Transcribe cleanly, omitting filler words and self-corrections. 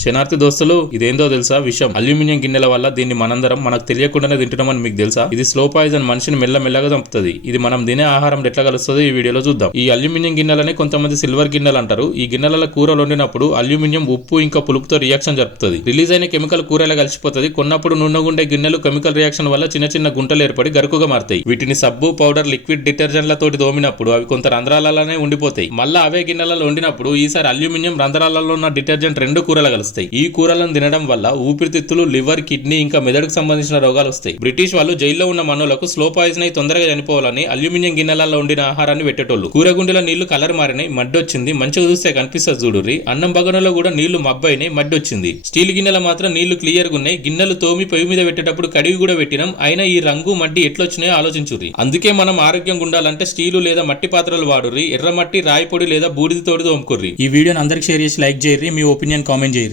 శనార్థి దోస్తులు, ఇదేందో తెలుసా విషయం? అల్యూమినియం గిన్నెల వల్ల దీన్ని మనందరం మనకు తెలియకుండానే తింటున్నామని మీకు తెలుసా? ఇది స్లో పాయిజన్, మనిషిని మెల్లమెల్లగా చంపుతుంది. ఇది మనం తినే ఆహారం ఎట్లా కలుస్తుందో ఈ వీడియోలో చూద్దాం. ఈ అల్యూమినియం గిన్నెలని కొంతమంది సిల్వర్ గిన్నెలు అంటారు. ఈ గిన్నెల కూరలు వండినప్పుడు అల్యూమినియం ఉప్పు ఇంకా పులుపుతో రియాక్షన్ జరుపుతుంది. రిలీజ్ అయిన కెమికల్ కూరలో కలిసిపోతుంది. కొన్నప్పుడు నున్నగుండే గిన్నెలు కెమికల్ రియాక్షన్ వల్ల చిన్న చిన్న గుంటలు ఏర్పడి గరుకుగా మారుతాయి. వీటిని సబ్బు, పౌడర్, లిక్విడ్ డిటర్జెంట్లతోటి తోమినప్పుడు అవి కొంత రంధ్రాలలోనే ఉండిపోతాయి. మళ్ళా అవే గిన్నెలలో వండినప్పుడు ఈసారి అల్యూమినియం రంధ్రాలలో ఉన్న డిటర్జెంట్ రెండు కూరలు కలుస్తాయి. ఈ కూరలను తినడం వల్ల ఊపిరితిత్తులు, లివర్, కిడ్నీ ఇంకా మెదడుకు సంబంధించిన రోగాలు వస్తాయి. బ్రిటిష్ వాళ్ళు జైల్లో ఉన్న మనులకు స్లో పాయిజన్ అయి తొందరగా చనిపోవాలని అల్యూమినియం గిన్నెలలో వండిన ఆహారాన్ని పెట్టేటోళ్ళు. కూరగుండెల నీళ్లు కలర్ మారినాయి, మడ్డొచ్చింది. మంచిగా చూస్తే కనిపిస్తుంది చూడుర్రి. అన్నం బగనలో కూడా నీళ్లు మబ్బైనాయి, మడ్డొచ్చింది. స్టీల్ గిన్నెల మాత్రం నీళ్లు క్లియర్ గా ఉన్నాయి. గిన్నెలు తోమి పొయ్యి మీద పెట్టేటప్పుడు కడిగి కూడా పెట్టినాం. అయినా ఈ రంగు మడ్డి ఎట్లొచ్చినాయో ఆలోచించుర్రి. అందుకే మనం ఆరోగ్యంగా ఉండాలంటే స్టీలు లేదా మట్టి పాత్రలు వాడుర్రి. ఎర్రమట్టి, రాయి పొడి లేదా బూడిద తోడి తోముకుర్రి. ఈ వీడియోని అందరికి షేర్ చేసి లైక్ చేయర్రి. మీ ఒపీనియన్ కామెంట్ చేయర్రి.